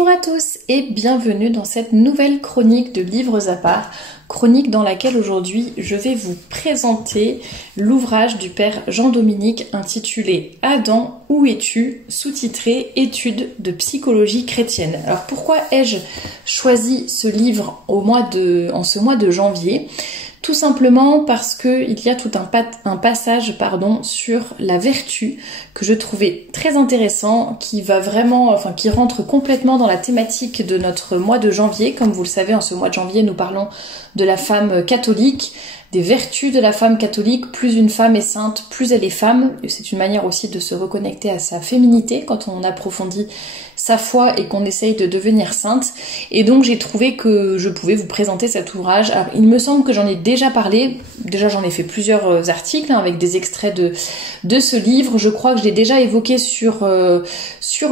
Bonjour à tous et bienvenue dans cette nouvelle chronique de Livres à part, chronique dans laquelle aujourd'hui je vais vous présenter l'ouvrage du père Jean-Dominique intitulé Adam, où es-tu? Sous-titré Études de psychologie chrétienne. Alors pourquoi ai-je choisi ce livre en ce mois de janvier? Tout simplement parce qu'il y a tout un passage sur la vertu que je trouvais très intéressant, qui rentre complètement dans la thématique de notre mois de janvier. Comme vous le savez, en ce mois de janvier, nous parlons de la femme catholique, des vertus de la femme catholique. Plus une femme est sainte, plus elle est femme. C'est une manière aussi de se reconnecter à sa féminité quand on approfondit sa foi et qu'on essaye de devenir sainte. Et donc j'ai trouvé que je pouvais vous présenter cet ouvrage. Alors il me semble que j'en ai déjà parlé. Déjà j'en ai fait plusieurs articles avec des extraits de ce livre. Je crois que je l'ai déjà évoqué sur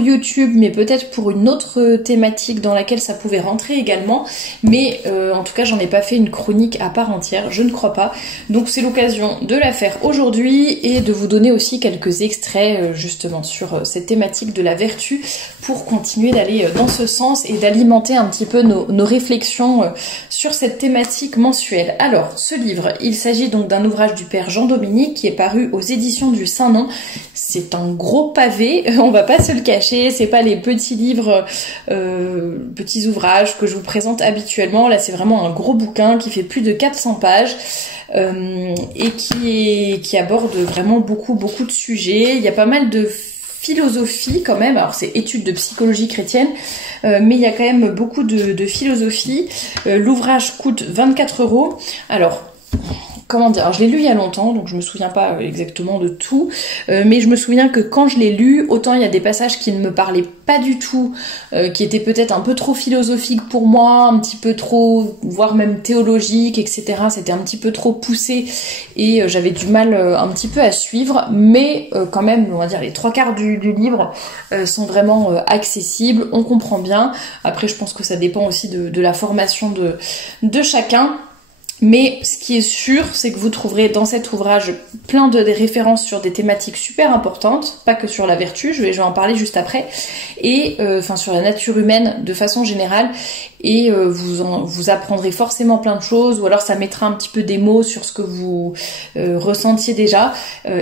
YouTube, mais peut-être pour une autre thématique dans laquelle ça pouvait rentrer également. Mais en tout cas j'en ai pas fait une chronique à part entière, je ne crois pas. Donc c'est l'occasion de la faire aujourd'hui et de vous donner aussi quelques extraits justement sur cette thématique de la vertu pour continuer d'aller dans ce sens et d'alimenter un petit peu nos réflexions sur cette thématique mensuelle. Alors, ce livre, il s'agit donc d'un ouvrage du père Jean-Dominique qui est paru aux éditions du Saint-Nom. C'est un gros pavé, on va pas se le cacher, c'est pas les petits livres, petits ouvrages que je vous présente habituellement. Là, c'est vraiment un gros bouquin qui fait plus de 400 pages. Et qui aborde vraiment beaucoup de sujets. Il y a pas mal de philosophie quand même, alors c'est études de psychologie chrétienne, mais il y a quand même beaucoup de philosophie. L'ouvrage coûte 24 €. Alors, comment dire, alors, je l'ai lu il y a longtemps, donc je me souviens pas exactement de tout, mais je me souviens que quand je l'ai lu, autant il y a des passages qui ne me parlaient pas du tout, qui étaient peut-être un peu trop philosophiques pour moi, un petit peu trop, voire même théologiques, etc. C'était un petit peu trop poussé et j'avais du mal un petit peu à suivre, mais quand même, on va dire les 3/4 du livre sont vraiment accessibles, on comprend bien. Après, je pense que ça dépend aussi de la formation de chacun. Mais ce qui est sûr, c'est que vous trouverez dans cet ouvrage plein de références sur des thématiques super importantes, pas que sur la vertu, je vais en parler juste après, et sur la nature humaine de façon générale, et vous apprendrez forcément plein de choses, ou alors ça mettra un petit peu des mots sur ce que vous ressentiez déjà,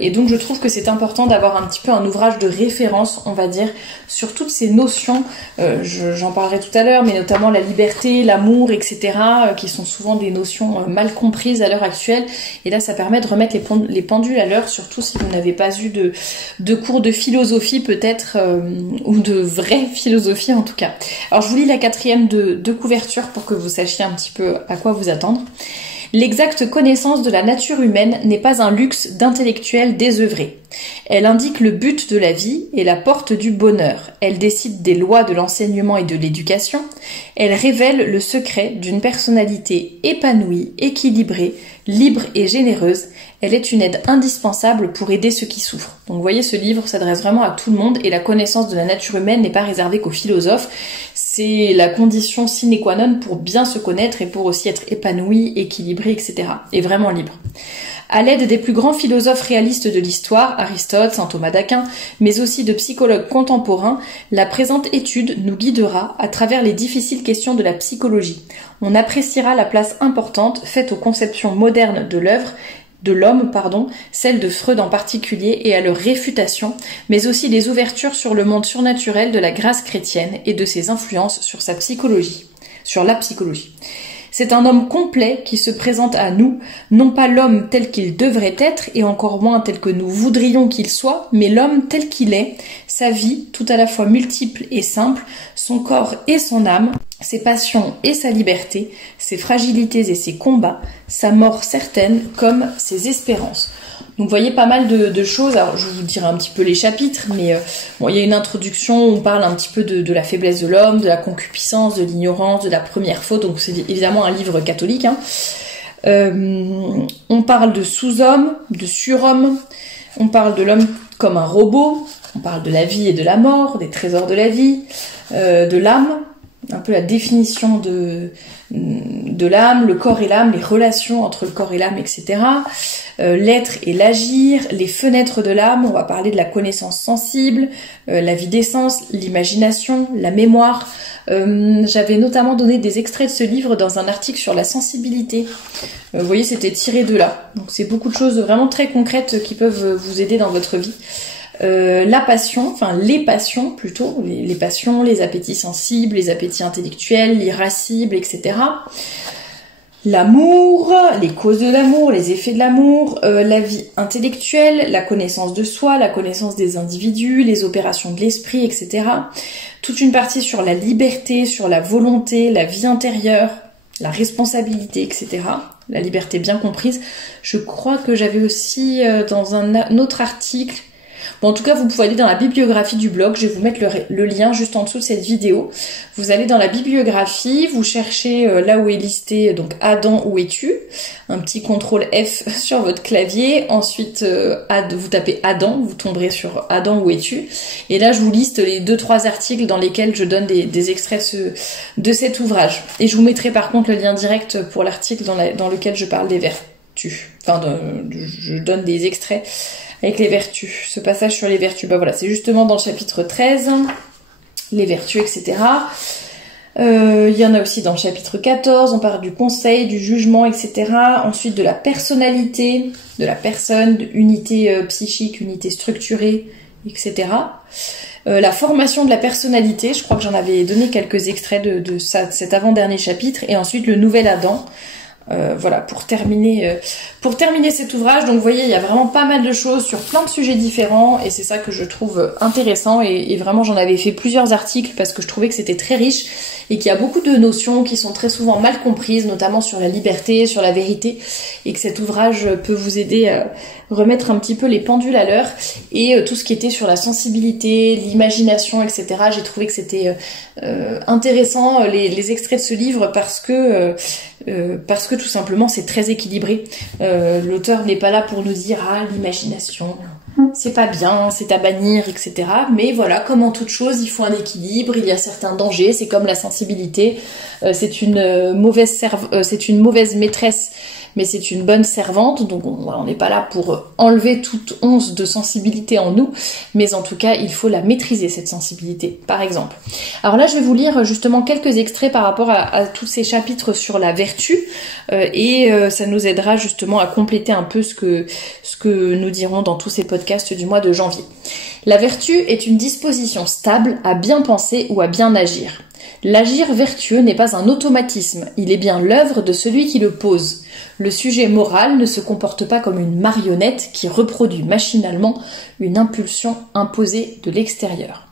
et donc je trouve que c'est important d'avoir un petit peu un ouvrage de référence, on va dire, sur toutes ces notions, j'en parlerai tout à l'heure, mais notamment la liberté, l'amour, etc., qui sont souvent des notions mal comprises à l'heure actuelle, et là ça permet de remettre les pendules à l'heure, surtout si vous n'avez pas eu de cours de philosophie peut-être, ou de vraie philosophie en tout cas. Alors je vous lis la 4e de couverture pour que vous sachiez un petit peu à quoi vous attendre. L'exacte connaissance de la nature humaine n'est pas un luxe d'intellectuels désœuvrés. Elle indique le but de la vie et la porte du bonheur. Elle décide des lois de l'enseignement et de l'éducation. Elle révèle le secret d'une personnalité épanouie, équilibrée, libre et généreuse. Elle est une aide indispensable pour aider ceux qui souffrent. Donc vous voyez, ce livre s'adresse vraiment à tout le monde et la connaissance de la nature humaine n'est pas réservée qu'aux philosophes. C'est la condition sine qua non pour bien se connaître et pour aussi être épanoui, équilibré, etc. Et vraiment libre. À l'aide des plus grands philosophes réalistes de l'histoire, Aristote, saint Thomas d'Aquin, mais aussi de psychologues contemporains, la présente étude nous guidera à travers les difficiles questions de la psychologie. On appréciera la place importante faite aux conceptions modernes de l'homme, celle de Freud en particulier, et à leur réfutation, mais aussi les ouvertures sur le monde surnaturel de la grâce chrétienne et de ses influences sur la psychologie. C'est un homme complet qui se présente à nous, non pas l'homme tel qu'il devrait être, et encore moins tel que nous voudrions qu'il soit, mais l'homme tel qu'il est, sa vie, tout à la fois multiple et simple, son corps et son âme, ses passions et sa liberté, ses fragilités et ses combats, sa mort certaine comme ses espérances. Donc vous voyez pas mal de choses. Alors je vous dirai un petit peu les chapitres, mais il y a une introduction où on parle un petit peu de la faiblesse de l'homme, de la concupiscence, de l'ignorance, de la première faute. Donc c'est évidemment un livre catholique. On parle de sous-homme, de surhomme. On parle de l'homme comme un robot. On parle de la vie et de la mort, des trésors de la vie, de l'âme. un peu la définition de l'âme, le corps et l'âme, les relations entre le corps et l'âme, etc. L'être et l'agir, les fenêtres de l'âme, on va parler de la connaissance sensible, la vie des sens, l'imagination, la mémoire. J'avais notamment donné des extraits de ce livre dans un article sur la sensibilité. Vous voyez, c'était tiré de là. Donc c'est beaucoup de choses vraiment très concrètes qui peuvent vous aider dans votre vie. La passion, enfin les passions plutôt, les passions, les appétits sensibles, les appétits intellectuels, l'irascible, etc. L'amour, les causes de l'amour, les effets de l'amour, la vie intellectuelle, la connaissance de soi, la connaissance des individus, les opérations de l'esprit, etc. Toute une partie sur la liberté, sur la volonté, la vie intérieure, la responsabilité, etc. La liberté bien comprise. Je crois que j'avais aussi dans un autre article. Bon, en tout cas, vous pouvez aller dans la bibliographie du blog. Je vais vous mettre le lien juste en dessous de cette vidéo. Vous allez dans la bibliographie, vous cherchez là où est listé donc Adam, où es-tu? Un petit CTRL F sur votre clavier. Ensuite, vous tapez Adam, vous tomberez sur Adam, où es-tu? Et là, je vous liste les 2-3 articles dans lesquels je donne des extraits de cet ouvrage. Et je vous mettrai par contre le lien direct pour l'article dans lequel je parle des vertus. Enfin, je donne des extraits avec les vertus, ce passage sur les vertus, bah voilà, c'est justement dans le chapitre 13, les vertus, etc. Il y en a aussi dans le chapitre 14, on parle du conseil, du jugement, etc. Ensuite de la personnalité, de la personne, de unité psychique, unité structurée, etc. La formation de la personnalité, je crois que j'en avais donné quelques extraits de cet avant-dernier chapitre, et ensuite le nouvel Adam. Voilà, pour terminer cet ouvrage. Donc vous voyez, il y a vraiment pas mal de choses sur plein de sujets différents, et c'est ça que je trouve intéressant, et vraiment j'en avais fait plusieurs articles parce que je trouvais que c'était très riche et qu'il y a beaucoup de notions qui sont très souvent mal comprises, notamment sur la liberté, sur la vérité, et que cet ouvrage peut vous aider à remettre un petit peu les pendules à l'heure, et tout ce qui était sur la sensibilité, l'imagination, etc. J'ai trouvé que c'était intéressant, les extraits de ce livre, parce que tout simplement c'est très équilibré. L'auteur n'est pas là pour nous dire l'imagination c'est pas bien, c'est à bannir, etc. Mais voilà, comme en toute chose, il faut un équilibre, il y a certains dangers, c'est comme la sensibilité, c'est une mauvaise maîtresse, mais c'est une bonne servante, donc on n'est pas là pour enlever toute once de sensibilité en nous, mais en tout cas, il faut la maîtriser, cette sensibilité, par exemple. Alors là, je vais vous lire justement quelques extraits par rapport à tous ces chapitres sur la vertu, et ça nous aidera justement à compléter un peu ce que nous dirons dans tous ces podcasts du mois de janvier. La vertu est une disposition stable à bien penser ou à bien agir. L'agir vertueux n'est pas un automatisme, il est bien l'œuvre de celui qui le pose. Le sujet moral ne se comporte pas comme une marionnette qui reproduit machinalement une impulsion imposée de l'extérieur.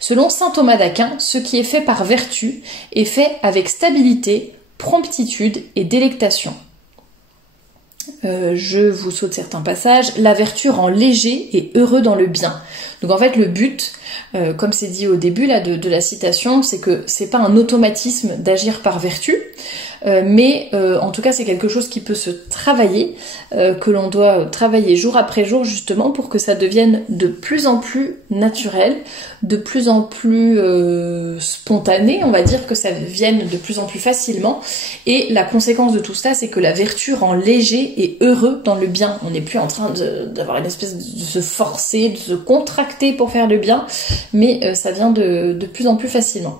Selon saint Thomas d'Aquin, ce qui est fait par vertu est fait avec stabilité, promptitude et délectation. Je vous saute certains passages. La vertu rend léger et heureux dans le bien. Donc en fait le but, comme c'est dit au début là de la citation, c'est que c'est pas un automatisme d'agir par vertu, mais en tout cas c'est quelque chose qui peut se travailler, que l'on doit travailler jour après jour justement pour que ça devienne de plus en plus naturel, de plus en plus spontané, on va dire, que ça vienne de plus en plus facilement, et la conséquence de tout ça c'est que la vertu rend léger et heureux dans le bien. On n'est plus en train d'avoir une espèce de se forcer, de se contracter pour faire le bien, mais ça vient de plus en plus facilement.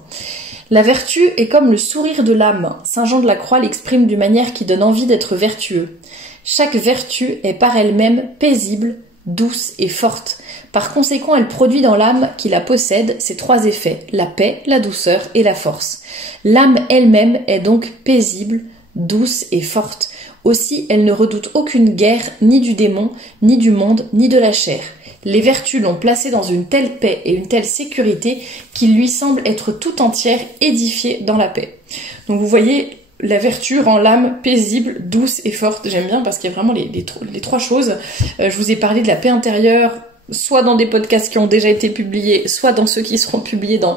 La vertu est comme le sourire de l'âme. Saint Jean de la Croix l'exprime d'une manière qui donne envie d'être vertueux. Chaque vertu est par elle-même paisible, douce et forte. Par conséquent, elle produit dans l'âme qui la possède ces trois effets, la paix, la douceur et la force. L'âme elle-même est donc paisible, douce et forte. Aussi, elle ne redoute aucune guerre, ni du démon, ni du monde, ni de la chair. Les vertus l'ont placée dans une telle paix et une telle sécurité qu'il lui semble être tout entière édifiée dans la paix. Donc vous voyez, la vertu rend l'âme paisible, douce et forte. J'aime bien parce qu'il y a vraiment les trois choses. Je vous ai parlé de la paix intérieure, soit dans des podcasts qui ont déjà été publiés, soit dans ceux qui seront publiés dans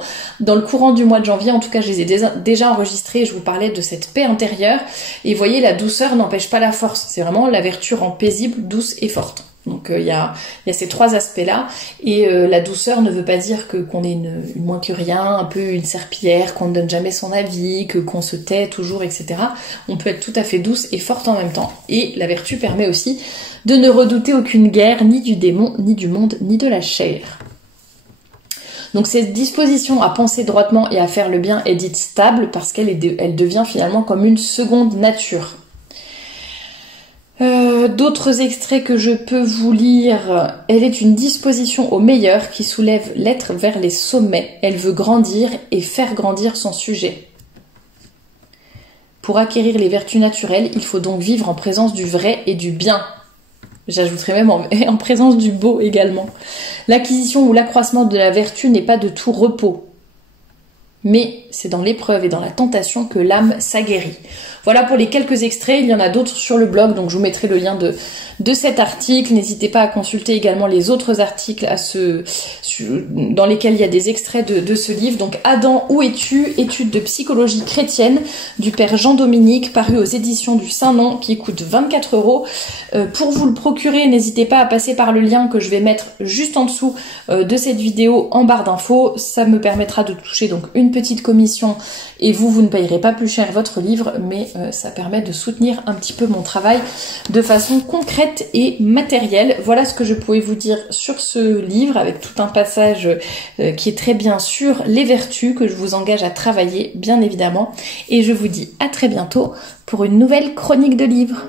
le courant du mois de janvier. En tout cas, je les ai déjà enregistrés et je vous parlais de cette paix intérieure. Et vous voyez, la douceur n'empêche pas la force. C'est vraiment la vertu rend paisible, douce et forte. Donc il y a ces trois aspects-là, et la douceur ne veut pas dire qu'on est une moins que rien, un peu une serpillière, qu'on ne donne jamais son avis, qu'on se tait toujours, etc. On peut être tout à fait douce et forte en même temps. Et la vertu permet aussi de ne redouter aucune guerre, ni du démon, ni du monde, ni de la chair. Donc cette disposition à penser droitement et à faire le bien est dite stable parce qu'elle devient finalement comme une seconde nature. D'autres extraits que je peux vous lire. Elle est une disposition au meilleur qui soulève l'être vers les sommets. Elle veut grandir et faire grandir son sujet. Pour acquérir les vertus naturelles, il faut donc vivre en présence du vrai et du bien. J'ajouterais même en présence du beau également. L'acquisition ou l'accroissement de la vertu n'est pas de tout repos. Mais c'est dans l'épreuve et dans la tentation que l'âme s'aguerrit. Voilà pour les quelques extraits, il y en a d'autres sur le blog, donc je vous mettrai le lien de cet article. N'hésitez pas à consulter également les autres articles dans lesquels il y a des extraits de ce livre. Donc Adam, où es-tu? Études de psychologie chrétienne du père Jean-Dominique, paru aux éditions du Saint-Nom, qui coûte 24 €. Pour vous le procurer, n'hésitez pas à passer par le lien que je vais mettre juste en dessous de cette vidéo en barre d'infos. Ça me permettra de toucher donc une petite commission et vous ne payerez pas plus cher votre livre, mais ça permet de soutenir un petit peu mon travail de façon concrète et matérielle. Voilà ce que je pouvais vous dire sur ce livre, avec tout un passage qui est très bien sur les vertus que je vous engage à travailler, bien évidemment. Et je vous dis à très bientôt pour une nouvelle chronique de livres.